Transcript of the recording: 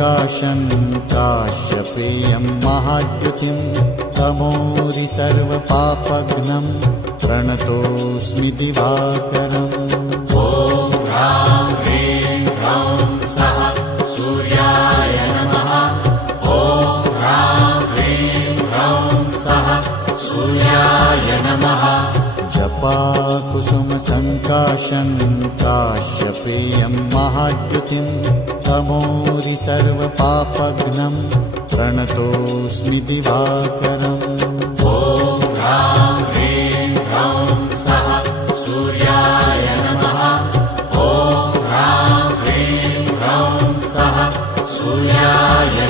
सङ्काशं काश्यपेयं महाद्युतिं तमोरि सर्वपापघ्नं प्रणतोऽस्मि दिवाकरम्। ॐ ह्रां ह्रीं ह्रौं सः सूर्याय नमः। ॐ ह्रां ह्रीं ह्रौं सः सूर्याय नमः। जपाकुसुमसङ्काशं काश्यपेयं महाद्युतिं तमोरि सर्वपापघ्नं प्रणतोऽस्मि दिवाकरम्। ॐ ह्रां